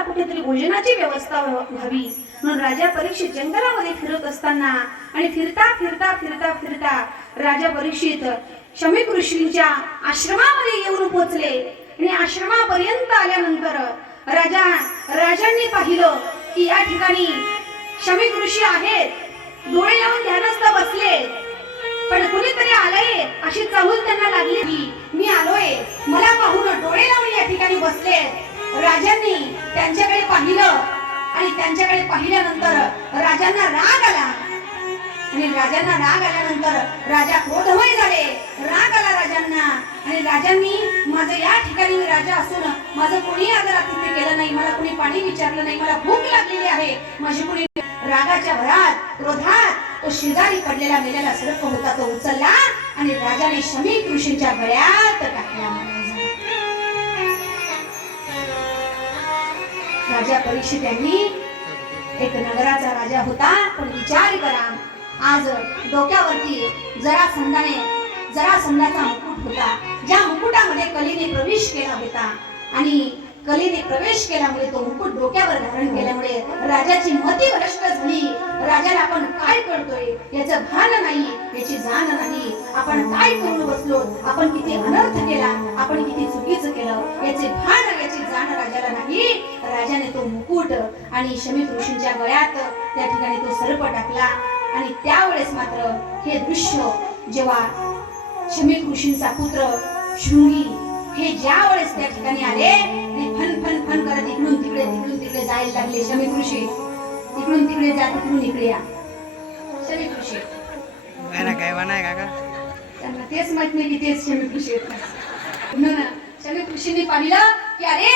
त्याला कुठेतरी भोजनाची व्यवस्था व्हावी. म्हणून राजा परीक्षित जंगलामध्ये फिरत असताना आणि फिरता फिरता फिरता फिरता राजा परीक्षित शमिक ऋषींच्या आश्रमामध्ये येऊन पोहोचले आणि आश्रमापर्यंत आल्यानंतर राजा राजांनी पाहिलं की या ठिकाणी शमिक ऋषी आहेत. डोळे लावून ध्यानस्थ बसले. पण कुणीतरी आलंय अशी चाहूल त्यांना लागली मी आलोय. मला पाहून डोळे लावून या ठिकाणी बसले राजांनी त्यांच्याकडे पाहिलं आणि त्यांच्याकडे पाहिल्यानंतर राजांना राग आला. आणि राजांना राग आल्यानंतर राजा क्रोधमय झाले. राग आला राजांना. आणि राजांनी माझं या ठिकाणी मी राजा असून माझं कोणी आदरात तिथे केलं नाही. मला कोणी पाणी विचारलं नाही. मला भूक लागलेली आहे. माझी कोणी रागाच्या भरात क्रोधात तो शेजारी पडलेला मेलेला सर्प होता. तो उचलला आणि राजाने शमी ऋषींच्या गळ्यात टाकला. राजा परीक्षित यांनी एक नगराचा राजा होता पण विचार करा आज डोक्यावरती जरा संधाने जरा संधाचा मुकुट होता ज्या मुकुटामध्ये कलीने प्रवेश केला होता. आणि कलीने प्रवेश केल्यामुळे तो मुकुट डोक्यावर धारण केल्यामुळे राजाची मती भ्रष्ट झाली. राजाला आपण काय करतोय याचं भान नाही याची जाण नाही. आपण काय करून बसलो? आपण किती अनर्थ केला? आपण किती चुकीचं केलं? याचे भान याची जाण राजाला नाही. राजाने तो मुकुट आणि शमीक ऋषींच्या गळ्यात त्या ठिकाणी तो सर्प टाकला. आणि त्यावेळेस मात्र हे दृश्य जेव्हा शमीक ऋषींचा पुत्र शृंगी हे ज्या वेळेस त्या ठिकाणी आले फन करत इकडून तिकडे तिकडून तिकडे जायला लागले. शमीक ऋषी इकडून तिकडे जा तिकडून इकडे या. शमीक ऋषी. गाणं काय त्यांना तेच माहीत नाही की तेच शमी आहेत. म्हणून शमी ऋषींनी पाहिलं की अरे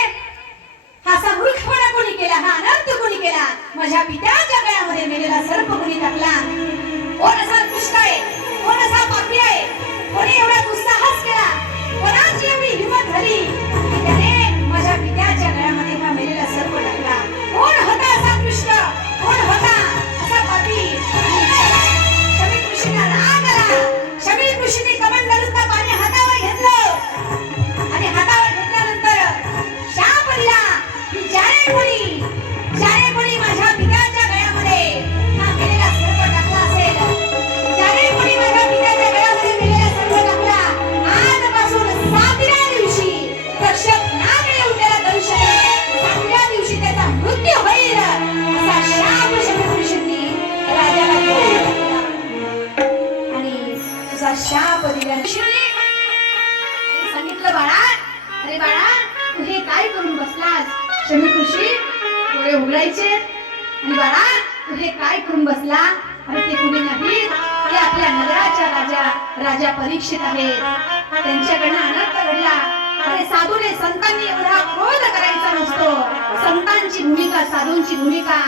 हा मूर्खपणा कोणी केला? हा अनर्थ कोणी केला? माझ्या पित्याच्या शाप दिल्याने सांगितलं बाळा. अरे बाळा तू हे काय करून बसलास? शमी ऋषी डोळे उघडायचे. आणि बाळा तू हे काय करून बसला? अरे ते कुणी नाही ते आपल्या नगराच्या राजा राजा परीक्षित आहेत त्यांच्याकडनं अनर्थ घडला. अरे साधूने संतांनी एवढा क्रोध करायचा नसतो. संतांची भूमिका साधूंची भूमिका.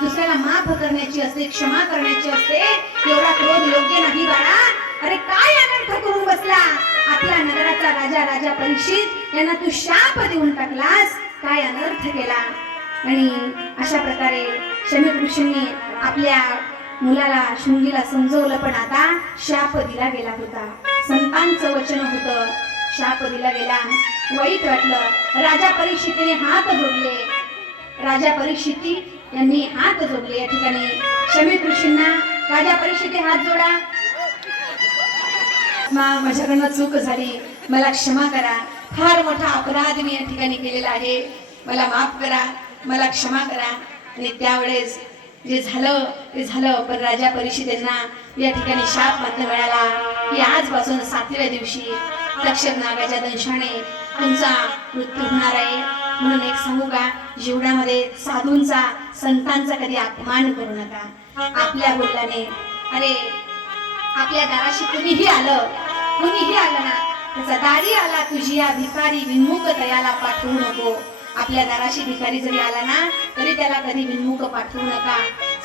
दुसऱ्याला माफ करण्याची असते क्षमा करण्याची असते. एवढा क्रोध योग्य अरे काय अनर्थ करून बसला? आपला नगराचा राजा राजा परीक्षित यांना तू शाप देऊन टाकलास. काय अनर्थ केला? आणि अशा प्रकारे शमीर ऋषींनी आपल्या मुलाला शृंगीला समजवलं पण आता शाप दिला गेला होता. संतांचं वचन होतं. शाप दिला गेला. वाईट वाटलं. राजा परीक्षितीने हात जोडले. राजा परीक्षिती यांनी हात जोडले. या ठिकाणी शमी ऋषींना राजा परीक्षिती हात जोडा. मा- माझ्याकडनं चूक झाली. मला क्षमा करा. फार मोठा अपराध मी या ठिकाणी केलेला आहे. मला माफ करा. मला क्षमा करा. आणि त्यावेळेस जे झालं ते झालं. पण राजा परिषदेना या ठिकाणी शाप मात्र मिळाला. की आजपासून सातव्या दिवशी तक्षक नागाच्या दंशाने तुमचा मृत्यू होणार आहे. म्हणून एक सांगू का? जीवनामध्ये साधूंचा संतांचा कधी अपमान करू नका. आपल्या बोलल्याने अरे आपल्या दाराशी कुणीही आलं कुणीही आलं ना त्याचा दारी आला तुझी या भिकारी विन्मुख तयाला पाठवू नको. आपल्या दाराशी भिकारी जरी आला ना तरी त्याला कधी विन्मुख पाठवू नका.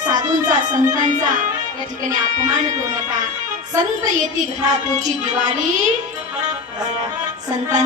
साधूंचा संतांचा या ठिकाणी अपमान करू नका. संत येती घरा तुझी दिवाळी. संतां